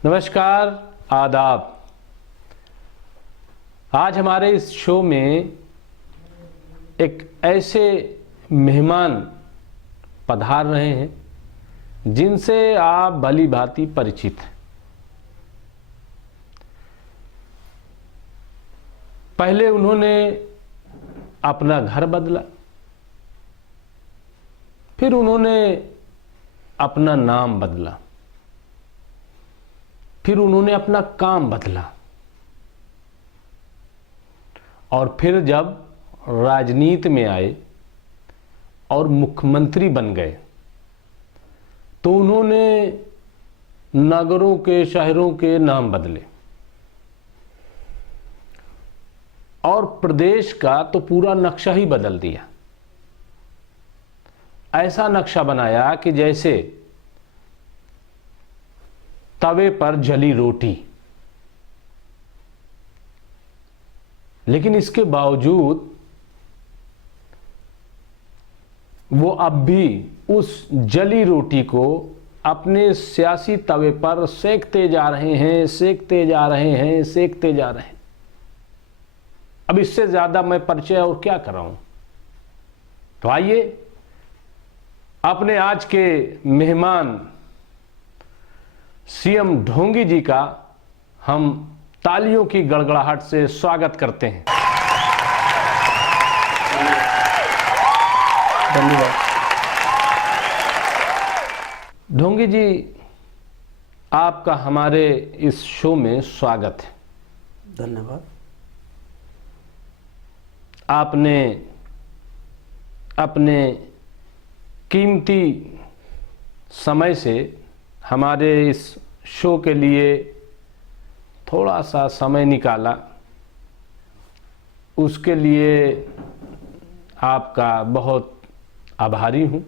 नमस्कार, आदाब। आज हमारे इस शो में एक ऐसे मेहमान पधार रहे हैं जिनसे आप भली भांति परिचित हैं। पहले उन्होंने अपना घर बदला, फिर उन्होंने अपना नाम बदला, फिर उन्होंने अपना काम बदला और फिर जब राजनीति में आए और मुख्यमंत्री बन गए तो उन्होंने नगरों के, शहरों के नाम बदले और प्रदेश का तो पूरा नक्शा ही बदल दिया। ऐसा नक्शा बनाया कि जैसे तवे पर जली रोटी। लेकिन इसके बावजूद वो अब भी उस जली रोटी को अपने सियासी तवे पर सेकते जा रहे हैं, सेकते जा रहे हैं, सेकते जा रहे हैं। अब इससे ज्यादा मैं परिचय और क्या कर रहा हूं। तो आइए अपने आज के मेहमान सीएम ढोंगी जी का हम तालियों की गड़गड़ाहट से स्वागत करते हैं। धन्यवाद। ढोंगी जी, आपका हमारे इस शो में स्वागत है। धन्यवाद। आपने अपने कीमती समय से हमारे इस शो के लिए थोड़ा सा समय निकाला, उसके लिए आपका बहुत आभारी हूँ।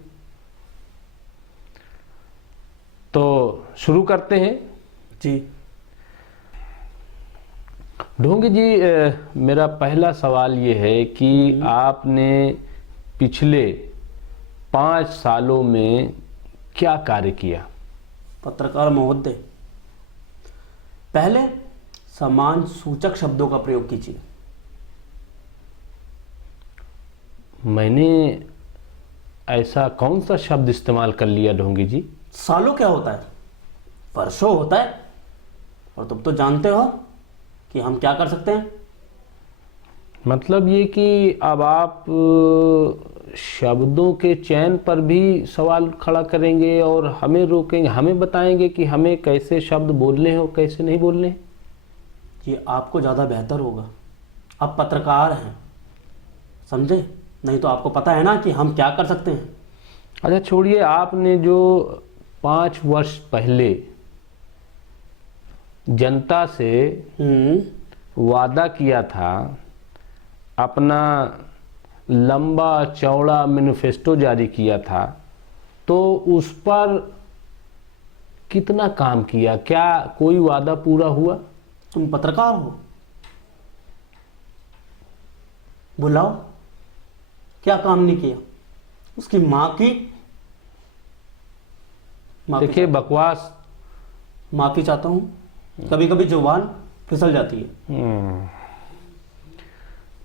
तो शुरू करते हैं जी। ढोंगी जी, मेरा पहला सवाल ये है कि आपने पिछले 5 सालों में क्या कार्य किया? पत्रकार महोदय, पहले समान सूचक शब्दों का प्रयोग कीजिए। मैंने ऐसा कौन सा शब्द इस्तेमाल कर लिया ढोंगी जी? सालों क्या होता है? वर्षों होता है। और तुम तो जानते हो कि हम क्या कर सकते हैं। मतलब ये कि अब आप शब्दों के चयन पर भी सवाल खड़ा करेंगे और हमें रोकेंगे, हमें बताएंगे कि हमें कैसे शब्द बोलने हो, कैसे नहीं बोलने हैं। ये आपको ज़्यादा बेहतर होगा। आप पत्रकार हैं, समझे? नहीं तो आपको पता है ना कि हम क्या कर सकते हैं। अच्छा छोड़िए, आपने जो 5 वर्ष पहले जनता से वादा किया था, अपना लंबा चौड़ा मैनिफेस्टो जारी किया था, तो उस पर कितना काम किया? क्या कोई वादा पूरा हुआ? तुम पत्रकार हो, बुलाओ। क्या काम नहीं किया? उसकी माँ की देखिए बकवास। माफी चाहता हूं, कभी कभी जुबान फिसल जाती है।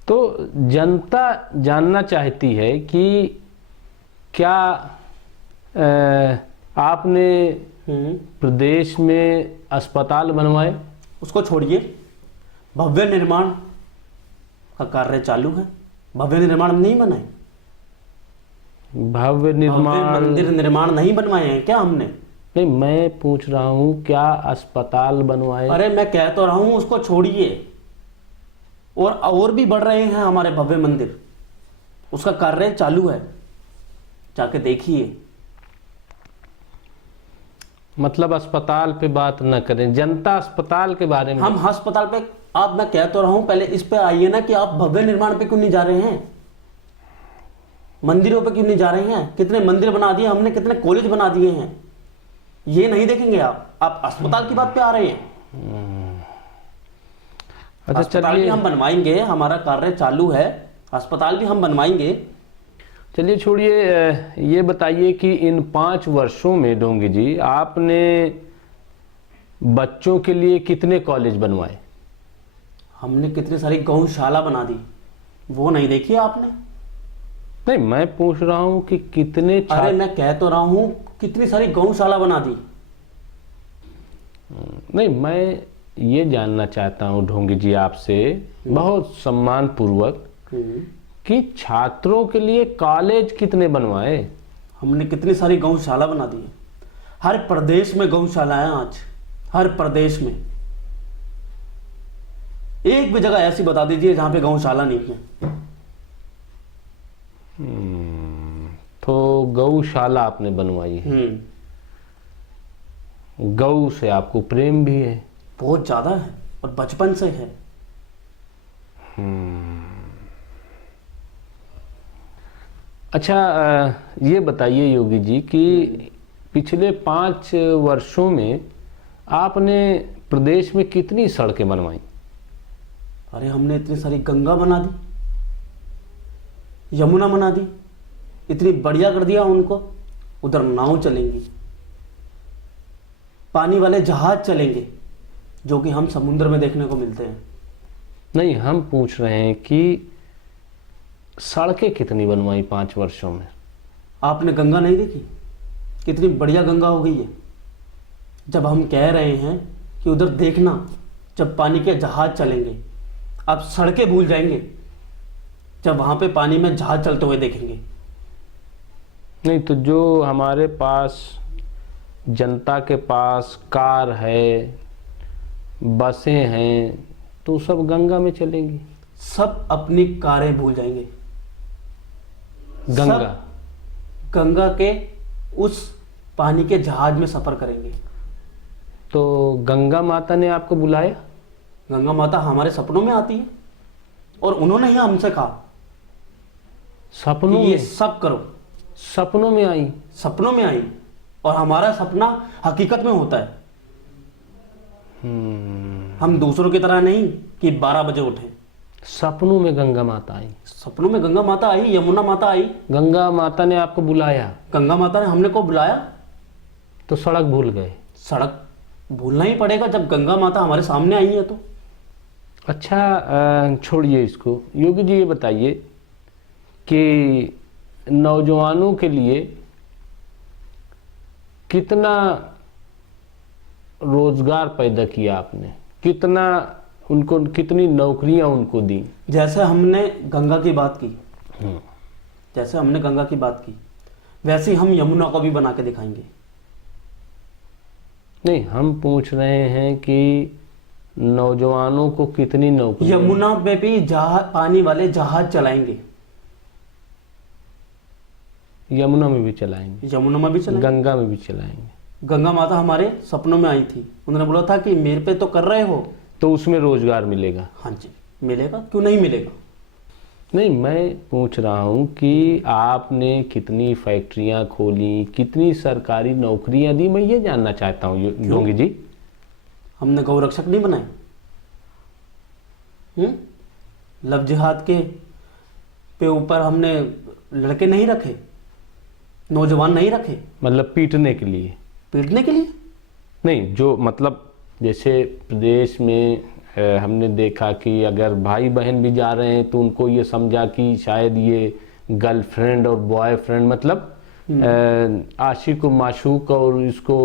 तो जनता जानना चाहती है कि क्या आपने प्रदेश में अस्पताल बनवाए? उसको छोड़िए, भव्य निर्माण का कार्य चालू है। भव्य निर्माण नहीं बनाए? भव्य निर्माण, मंदिर निर्माण नहीं बनवाए हैं क्या हमने? नहीं, मैं पूछ रहा हूँ क्या अस्पताल बनवाए? अरे मैं कह तो रहा हूँ, उसको छोड़िए। और भी बढ़ रहे हैं हमारे भव्य मंदिर, उसका कार्य चालू है, जाके देखिए। मतलब अस्पताल पे बात न करें, जनता अस्पताल के बारे में। हम अस्पताल पे, आप, मैं कह तो रहा हूं, पहले इस पे आइए ना कि आप भव्य निर्माण पे क्यों नहीं जा रहे हैं, मंदिरों पे क्यों नहीं जा रहे हैं। कितने मंदिर बना दिए हमने, कितने कॉलेज बना दिए हैं, ये नहीं देखेंगे आप अस्पताल की बात पे आ रहे हैं। अच्छा अस्पताल भी हम बनवाएंगे, हमारा कार्य चालू है, अस्पताल भी हम बनवाएंगे। चलिए छोड़िए, ये बताइए कि इन 5 वर्षों में ढोंगी जी आपने बच्चों के लिए कितने कॉलेज बनवाए? हमने कितनी सारी गौशाला बना दी, वो नहीं देखी आपने? नहीं, मैं पूछ रहा हूं कि कितने अरे मैं कह तो रहा हूं कितनी सारी गौशाला बना दी। नहीं, मैं ये जानना चाहता हूं ढोंगी जी आपसे बहुत सम्मान पूर्वक कि छात्रों के लिए कॉलेज कितने बनवाए? हमने कितनी सारी गौशाला बना दी है। हर प्रदेश में गौशाला है आज, हर प्रदेश में। एक भी जगह ऐसी बता दीजिए जहां पे गौशाला नहीं है। तो गौशाला आपने बनवाई है। गौ से आपको प्रेम भी है? बहुत ज्यादा है और बचपन से है। अच्छा, ये बताइए योगी जी कि पिछले 5 वर्षों में आपने प्रदेश में कितनी सड़कें बनवाई? अरे हमने इतनी सारी गंगा बना दी, यमुना बना दी, इतनी बढ़िया कर दिया उनको। उधर नाव चलेंगी, पानी वाले जहाज चलेंगे जो कि हम समुद्र में देखने को मिलते हैं। नहीं, हम पूछ रहे हैं कि सड़कें कितनी बनवाई 5 वर्षों में? आपने गंगा नहीं देखी? कितनी बढ़िया गंगा हो गई है। जब हम कह रहे हैं कि उधर देखना, जब पानी के जहाज चलेंगे, आप सड़कें भूल जाएंगे जब वहां पे पानी में जहाज चलते हुए देखेंगे। नहीं, तो जो हमारे पास जनता के पास कार है, बसें हैं, तो सब गंगा में चलेंगी। सब अपनी कारें भूल जाएंगे। गंगा सब गंगा के उस पानी के जहाज में सफर करेंगे। तो गंगा माता ने आपको बुलाया? गंगा माता हमारे सपनों में आती है और उन्होंने ही हमसे कहा सपनों कि ये में? सब करो। सपनों में आई? सपनों में आई और हमारा सपना हकीकत में होता है। हम दूसरों की तरह नहीं कि 12 बजे उठे। सपनों में गंगा माता आई? सपनों में गंगा माता आई, यमुना माता आई। गंगा माता ने आपको बुलाया? गंगा माता ने हमने को बुलाया। तो सड़क भूल गए? सड़क भूलना ही पड़ेगा जब गंगा माता हमारे सामने आई है तो। अच्छा, छोड़िए इसको। योगी जी ये बताइए कि नौजवानों के लिए कितना रोजगार पैदा किया आपने? कितना उनको, कितनी नौकरियां उनको दी? जैसे हमने गंगा की बात की, जैसे हमने गंगा की बात की, वैसे ही हम यमुना को भी बना के दिखाएंगे। नहीं, हम पूछ रहे हैं कि नौजवानों को कितनी नौकरी? यमुना पे भी जहाज, पानी वाले जहाज चलाएंगे। यमुना में भी चलाएंगे? यमुना में भी चलाएंगे, गंगा में भी चलाएंगे। गंगा माता हमारे सपनों में आई थी। उन्होंने बोला था कि मेरे पे तो कर रहे हो। तो उसमें रोजगार मिलेगा? हाँ जी, मिलेगा, क्यों नहीं मिलेगा। नहीं, मैं पूछ रहा हूं कि आपने कितनी फैक्ट्रियां खोली, कितनी सरकारी नौकरियां दी, मैं ये जानना चाहता हूं योगी जी। हमने गौरक्षक नहीं बनाए? लव जिहाद के पे ऊपर हमने लड़के नहीं रखे, नौजवान नहीं रखे? मतलब पीटने के लिए? पीटने के लिए नहीं, जो मतलब जैसे प्रदेश में हमने देखा कि अगर भाई बहन भी जा रहे हैं तो उनको ये समझा कि शायद ये गर्लफ्रेंड और बॉयफ्रेंड, मतलब आशिक और माशूक और इसको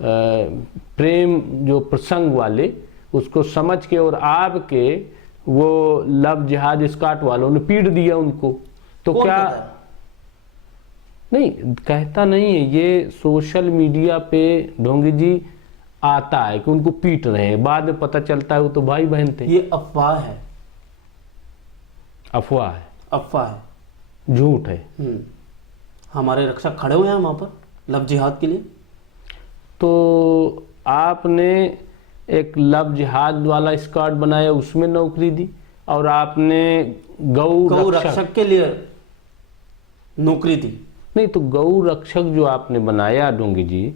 प्रेम जो प्रसंग वाले, उसको समझ के और आपके वो लव जिहाद स्काट वालों ने पीट दिया उनको। तो कौन क्या? कहता है? नहीं, कहता नहीं है, ये सोशल मीडिया पे ढोंगी जी आता है कि उनको पीट रहे हैं, बाद में पता चलता है वो तो भाई बहन थे। ये अफवाह है। अफवाह है? अफवाह है, झूठ है। हमारे रक्षक खड़े हुए हैं वहां पर लव जिहाद के लिए। तो आपने एक लव जिहाद वाला स्क्वाड बनाया, उसमें नौकरी दी, और आपने गौ रक्षक के लिए नौकरी दी। नहीं, तो गौ रक्षक जो आपने बनाया ढोंगी जी,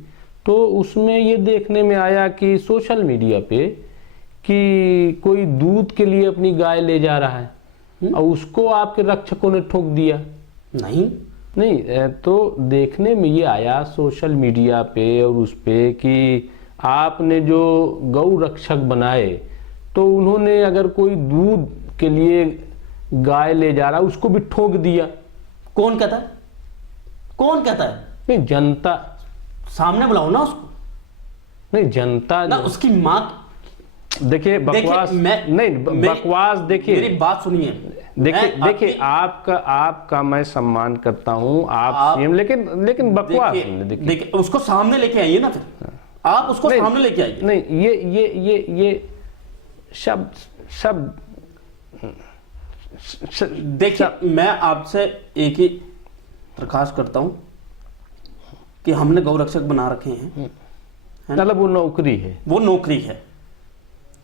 तो उसमें ये देखने में आया कि सोशल मीडिया पे कि कोई दूध के लिए अपनी गाय ले जा रहा है और उसको आपके रक्षकों ने ठोक दिया। नहीं नहीं, तो देखने में ये आया सोशल मीडिया पे और उस पे कि आपने जो गौ रक्षक बनाए तो उन्होंने अगर कोई दूध के लिए गाय ले जा रहा उसको भी ठोक दिया। कौन कहता है? कौन कहता है? नहीं जनता, सामने बुलाओ ना उसको। नहीं जनता ना उसकी माँ। देखिए बकवास, बकवास देखिए, मेरी बात सुनिए। देखिए आपका मैं सम्मान करता हूं, आप सीएम, लेकिन बकवास देखिए उसको सामने लेके आइए ना, फिर आप उसको सामने लेके आइए। नहीं ये शब्द देखिए मैं आपसे एक ही प्रकाश करता हूं कि हमने गौ रक्षक बना रखे हैं, मतलब वो नौकरी है, वो नौकरी है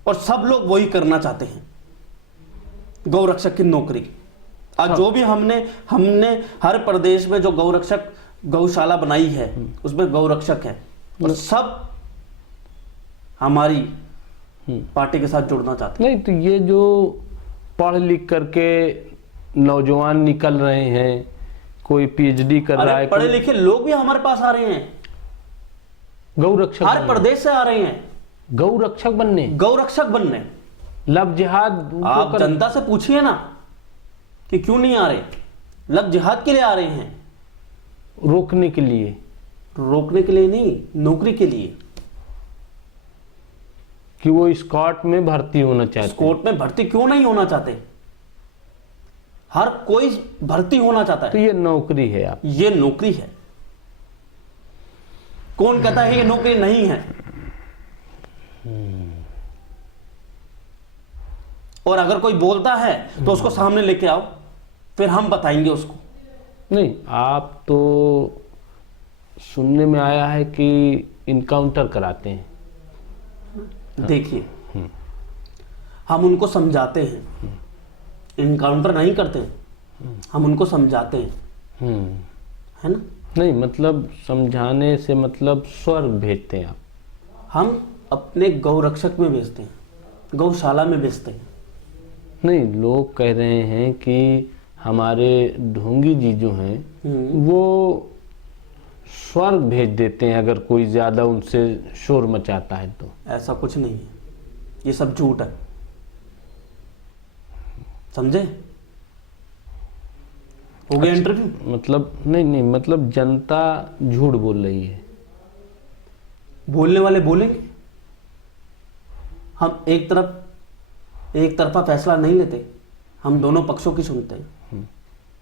और सब लोग वही करना चाहते हैं, गौ रक्षक की नौकरी। आज जो भी हमने हर प्रदेश में जो गौ रक्षक गौशाला बनाई है उसमें गौ रक्षक है और सब हमारी पार्टी के साथ जुड़ना चाहते हैं। नहीं तो ये जो पढ़ लिख करके नौजवान निकल रहे हैं, कोई पीएचडी कर रहा है, पढ़े लिखे लोग भी हमारे पास आ रहे हैं, गौ रक्षक हर प्रदेश से आ रहे हैं गौ रक्षक बनने, लब जिहाद। आप जनता से पूछिए ना कि क्यों नहीं आ रहे। लब जिहाद के लिए आ रहे हैं, रोकने के लिए नहीं, नौकरी के लिए, कि वो स्कॉट में भर्ती होना चाहते। स्कॉट में भर्ती क्यों नहीं होना चाहते? हर कोई भर्ती होना चाहता है। तो ये नौकरी है, आप ये नौकरी है। कौन कहता है ये नौकरी नहीं है? और अगर कोई बोलता है तो उसको सामने लेके आओ, फिर हम बताएंगे उसको। नहीं, आप तो सुनने में आया है कि इनकाउंटर कराते हैं। देखिए हम उनको समझाते हैं, इनकाउंटर नहीं करते, हम उनको समझाते हैं, है ना? नहीं मतलब समझाने से मतलब स्वर्ग भेजते हैं आप। हम अपने गौ रक्षक में भेजते हैं, गौशाला में भेजते हैं। नहीं, लोग कह रहे हैं कि हमारे ढोंगी जी जो हैं वो स्वर्ग भेज देते हैं अगर कोई ज्यादा उनसे शोर मचाता है तो। ऐसा कुछ नहीं है, ये सब झूठ है, समझे? हो गया इंटरव्यू? मतलब नहीं मतलब जनता झूठ बोल रही है। बोलने वाले बोलेंगे। हम एक तरफा फैसला नहीं लेते, हम दोनों पक्षों की सुनते हैं।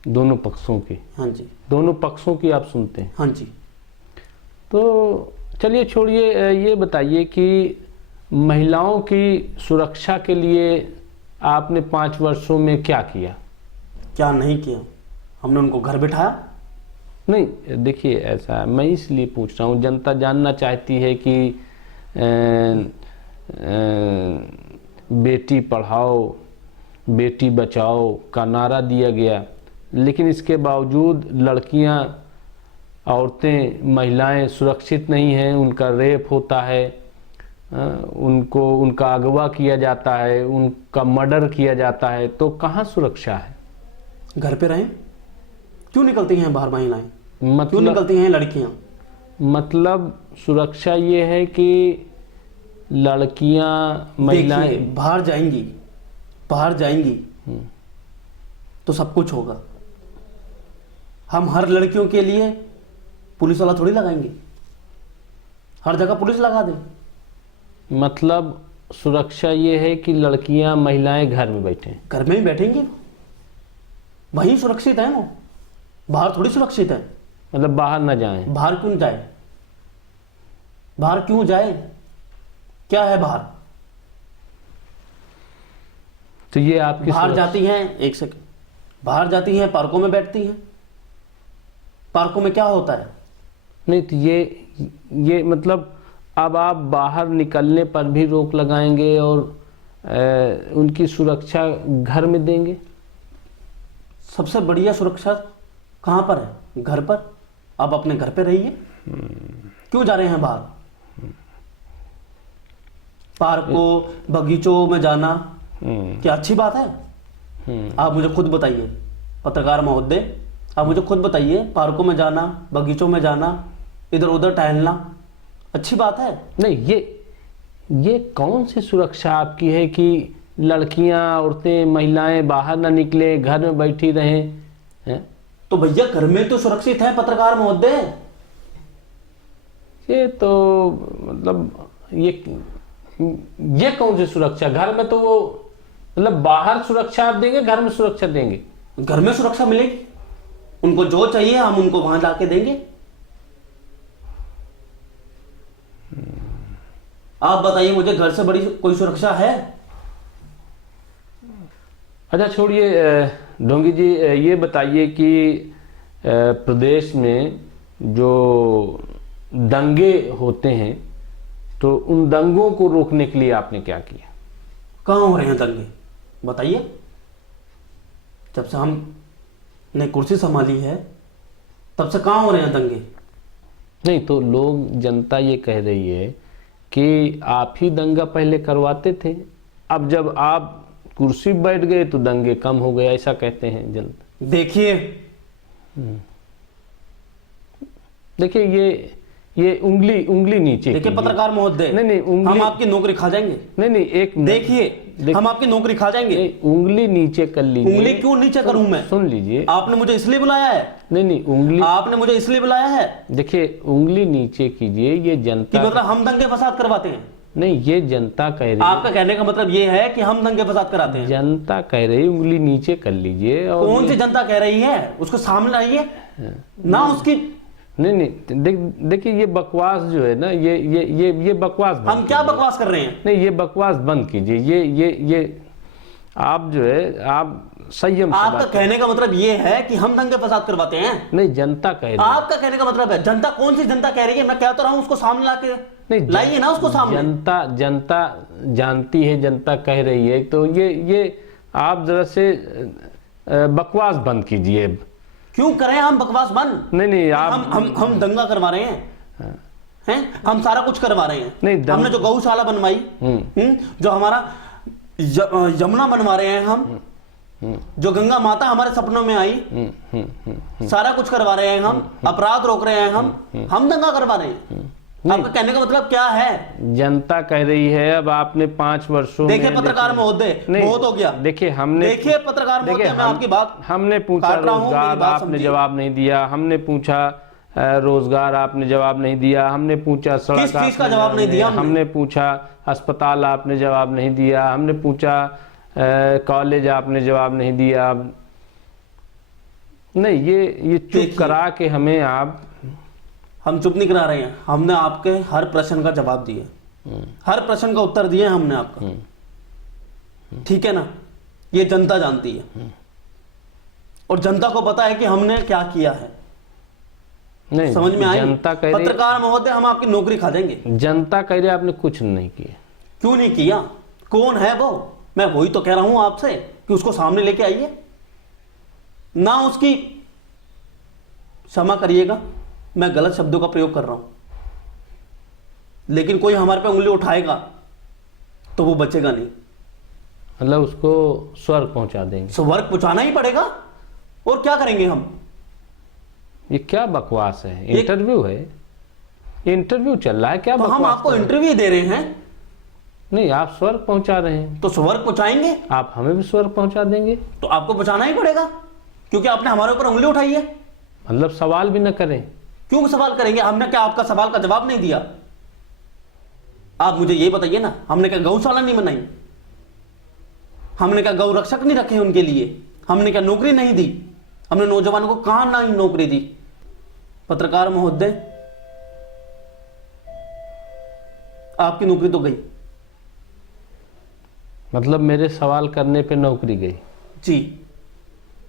दोनों पक्षों की? हाँ जी, दोनों पक्षों की आप सुनते हैं? हाँ जी। तो चलिए छोड़िए, ये बताइए कि महिलाओं की सुरक्षा के लिए आपने 5 वर्षों में क्या किया? क्या नहीं किया? हमने उनको घर बिठाया। नहीं देखिए, ऐसा मैं इसलिए पूछ रहा हूँ, जनता जानना चाहती है कि बेटी पढ़ाओ बेटी बचाओ का नारा दिया गया, लेकिन इसके बावजूद लड़कियां, औरतें, महिलाएं सुरक्षित नहीं हैं, उनका रेप होता है, उनका अगवा किया जाता है, उनका मर्डर किया जाता है, तो कहाँ सुरक्षा है? घर पे रहें। क्यों निकलती हैं बाहर महिलाएं? क्यों निकलती हैं लड़कियां? मतलब सुरक्षा ये है कि लड़कियां, महिलाएं बाहर जाएंगी तो सब कुछ होगा। हम हर लड़कियों के लिए पुलिस वाला थोड़ी लगाएंगे, हर जगह पुलिस लगा दें। मतलब सुरक्षा ये है कि लड़कियां, महिलाएं घर में बैठें। घर में ही बैठेंगी, वहीं सुरक्षित है वो, बाहर थोड़ी सुरक्षित है। मतलब बाहर ना जाएं। बाहर क्यों जाए? बाहर क्यों जाए? क्या है बाहर? तो ये आपकी बाहर जाती हैं, एक सेकंड, बाहर जाती हैं, पार्कों में बैठती हैं। पार्कों में क्या होता है? नहीं तो ये मतलब अब आप बाहर निकलने पर भी रोक लगाएंगे और उनकी सुरक्षा घर में देंगे? सबसे बढ़िया सुरक्षा कहाँ पर है? घर पर। आप अपने घर पे रहिए, क्यों जा रहे हैं बाहर? पार्कों, बगीचों में जाना क्या अच्छी बात है? आप मुझे खुद बताइए, पत्रकार महोदय, आप मुझे खुद बताइए, पार्कों में जाना, बगीचों में जाना, इधर उधर टहलना अच्छी बात है। नहीं, ये कौन सी सुरक्षा आपकी है कि लड़कियां, औरतें, महिलाएं बाहर ना निकले, घर में बैठी रहें? हैं? तो भैया घर में तो सुरक्षित है पत्रकार महोदय। ये तो मतलब ये कौन सी सुरक्षा? घर में तो वो मतलब बाहर सुरक्षा आप देंगे, घर में सुरक्षा देंगे? घर में सुरक्षा मिलेगी, उनको जो चाहिए हम उनको वहां जाके देंगे। आप बताइए मुझे, घर से बड़ी कोई सुरक्षा है? अच्छा छोड़िए ढोंगी जी, ये बताइए कि प्रदेश में जो दंगे होते हैं तो उन दंगों को रोकने के लिए आपने क्या किया? कहाँ हो रहे हैं दंगे, बताइए। जब से हमने कुर्सी संभाली है तब से कहाँ हो रहे हैं दंगे? नहीं तो लोग, जनता ये कह रही है कि आप ही दंगा पहले करवाते थे, अब जब आप कुर्सी पर बैठ गए तो दंगे कम हो गए, ऐसा कहते हैं जनता। देखिए देखिए ये उंगली नीचे देखिए कीजिए। पत्रकार महोदय, नहीं उंगली, हम आपकी नौकरी खा जाएंगे। नहीं एक देखिए हम आपकी नौकरी खा जाएंगे। नहीं, उंगली नीचे कर लीजिए। उंगली क्यों नीचे करूं मैं? सुन लीजिए, आपने मुझे इसलिए बुलाया है? नहीं उंगली, आपने मुझे इसलिए बुलाया है? देखिए उंगली नीचे कीजिए। ये कि जनता, मतलब हम दंगे फसाद करवाते हैं? नहीं, ये जनता कह रही है। आपका कहने का मतलब ये है कि हम दंगे फसाद कराते हैं? जनता कह रही है, उंगली नीचे कर लीजिए। और कौन सी जनता कह रही है? उसको सामने लाइए ना उसकी। नहीं देखिए ये बकवास जो है ना, ये बकवास बंद हम क्या बकवास कर रहे हैं? नहीं, ये बकवास बंद कीजिए। ये आप जो है, आप संयम से आपका बात कहने का मतलब ये है कि हम दंगे फसाद करवाते हैं? नहीं, जनता कह रही है। आपका कहने का मतलब है, जनता कौन सी जनता कह रही है? मैं कह तो रहा हूं उसको सामने लाके नहीं, लाइए ना उसको सामने। जनता जानती है, जनता कह रही है, तो ये आप जरा से बकवास बंद कीजिए। क्यों करें हम बकवास बंद? नहीं आप, हम दंगा करवा रहे हैं? हैं? हम सारा कुछ करवा रहे हैं। नहीं, हमने जो गौशाला बनवाई, जो हमारा यमुना बनवा रहे हैं हम, जो गंगा माता हमारे सपनों में आई, सारा कुछ करवा रहे हैं हम। अपराध रोक रहे हैं हम दंगा करवा रहे हैं। आपका कहने का मतलब क्या है? जनता कह रही है, अब आपने 5 वर्षों देखिए में पत्रकार महोदय, बहुत हो गया। देखिए पत्रकार महोदय, मैं आपकी बात हमने पूछा रोजगार, आपने जवाब नहीं दिया। हमने पूछा रोजगार, आपने जवाब नहीं दिया। हमने पूछा सड़क, किस चीज का जवाब नहीं दिया? हमने पूछा अस्पताल, आपने जवाब नहीं दिया। हमने पूछा कॉलेज, आपने जवाब नहीं दिया। नहीं, ये चुप करा के हमें आप, हम चुप नहीं करा रहे हैं। हमने आपके हर प्रश्न का जवाब दिया, हर प्रश्न का उत्तर दिया हमने आपका, ठीक है ना? ये जनता जानती है और जनता को पता है कि हमने क्या किया है। नहीं समझ में आई? जनता कह रही, पत्रकार महोदय हम आपकी नौकरी खा देंगे। जनता कह रही आपने कुछ नहीं किया। क्यों नहीं किया? कौन है वो? मैं वही तो कह रहा हूं आपसे कि उसको सामने लेके आइए ना। उसकी, क्षमा करिएगा मैं गलत शब्दों का प्रयोग कर रहा हूं, लेकिन कोई हमारे पे उंगली उठाएगा तो वो बचेगा नहीं। मतलब उसको स्वर्ग पहुंचा देंगे। स्वर्ग पहुंचाना ही पड़ेगा, और क्या करेंगे हम? ये क्या बकवास है? इंटरव्यू है, इंटरव्यू चल रहा है, क्या तो बकवास हम आपको कर रहे हैं? इंटरव्यू दे रहे हैं, नहीं आप स्वर्ग पहुंचा रहे हैं, तो स्वर्ग पहुंचाएंगे। आप हमें भी स्वर्ग पहुंचा देंगे। तो आपको पहुंचाना ही पड़ेगा, क्योंकि आपने हमारे ऊपर उंगली उठाई है। मतलब सवाल भी न करें? क्यों सवाल करेंगे? हमने क्या आपका सवाल का जवाब नहीं दिया? आप मुझे ये बताइए ना, हमने क्या गौशाला नहीं बनाई? हमने क्या गौ रक्षक नहीं रखे उनके लिए? हमने क्या नौकरी नहीं दी? हमने नौजवानों को कहां ना नौकरी दी? पत्रकार महोदय, आपकी नौकरी तो गई। मतलब मेरे सवाल करने पे नौकरी गई? जी,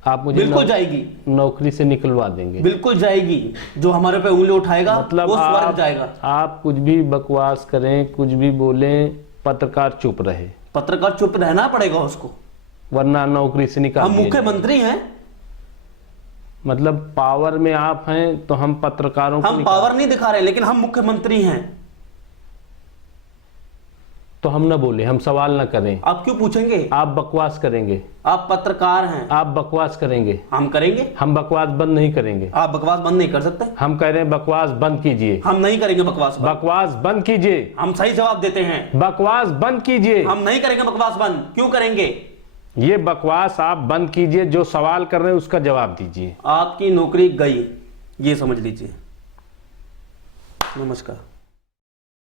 आप मुझे बिल्कुल जाएगी, नौकरी से निकलवा देंगे? बिल्कुल जाएगी। जो हमारे पे उंगली उठाएगा मतलब वो स्वर्ग जाएगा। आप कुछ भी बकवास करें, कुछ भी बोलें, पत्रकार चुप रहे? पत्रकार चुप रहना पड़ेगा उसको, वरना नौकरी से निकाल हम दिया मुख्यमंत्री हैं। मतलब पावर में आप हैं तो हम पत्रकारों को हम पावर नहीं दिखा रहे, लेकिन हम मुख्यमंत्री हैं। तो हम ना बोले, हम सवाल ना करें। आप क्यों पूछेंगे? आप बकवास करेंगे। आप पत्रकार हैं। आप बकवास करेंगे। हम करेंगे। हम बकवास बंद नहीं करेंगे। आप बकवास बंद नहीं कर सकते। हम कह रहे हैं बकवास बंद कीजिए। हम नहीं करेंगे बकवास बंद। बकवास बंद कीजिए। हम सही जवाब देते हैं। बकवास बंद कीजिए। हम नहीं करेंगे बकवास बंद। क्यों करेंगे? ये बकवास आप बंद कीजिए, जो सवाल कर रहे हैं उसका जवाब दीजिए। आपकी नौकरी गई, ये समझ लीजिए। नमस्कार।